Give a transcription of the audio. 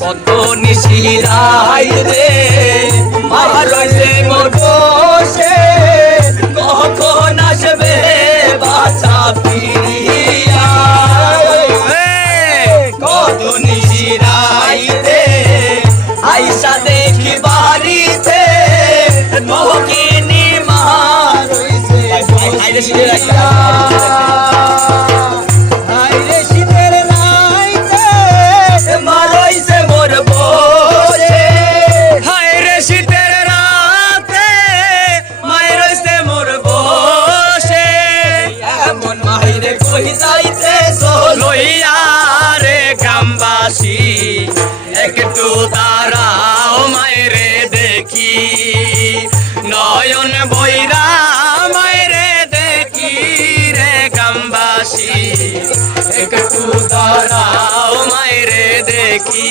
কত নিশিরাই রে মায়া রইছে মোর বসে কখন আসবে বাছা ফিরিয়া কত নিশিরাই রে আইসা দেখি বাড়িতে মোহিনী মা রইছে একটু তারাও মায়েরে দেখি নয়ন বৈরা মায়েরে দেখি রে গ্রামবাসী একটু তারাও মায়েরে দেখি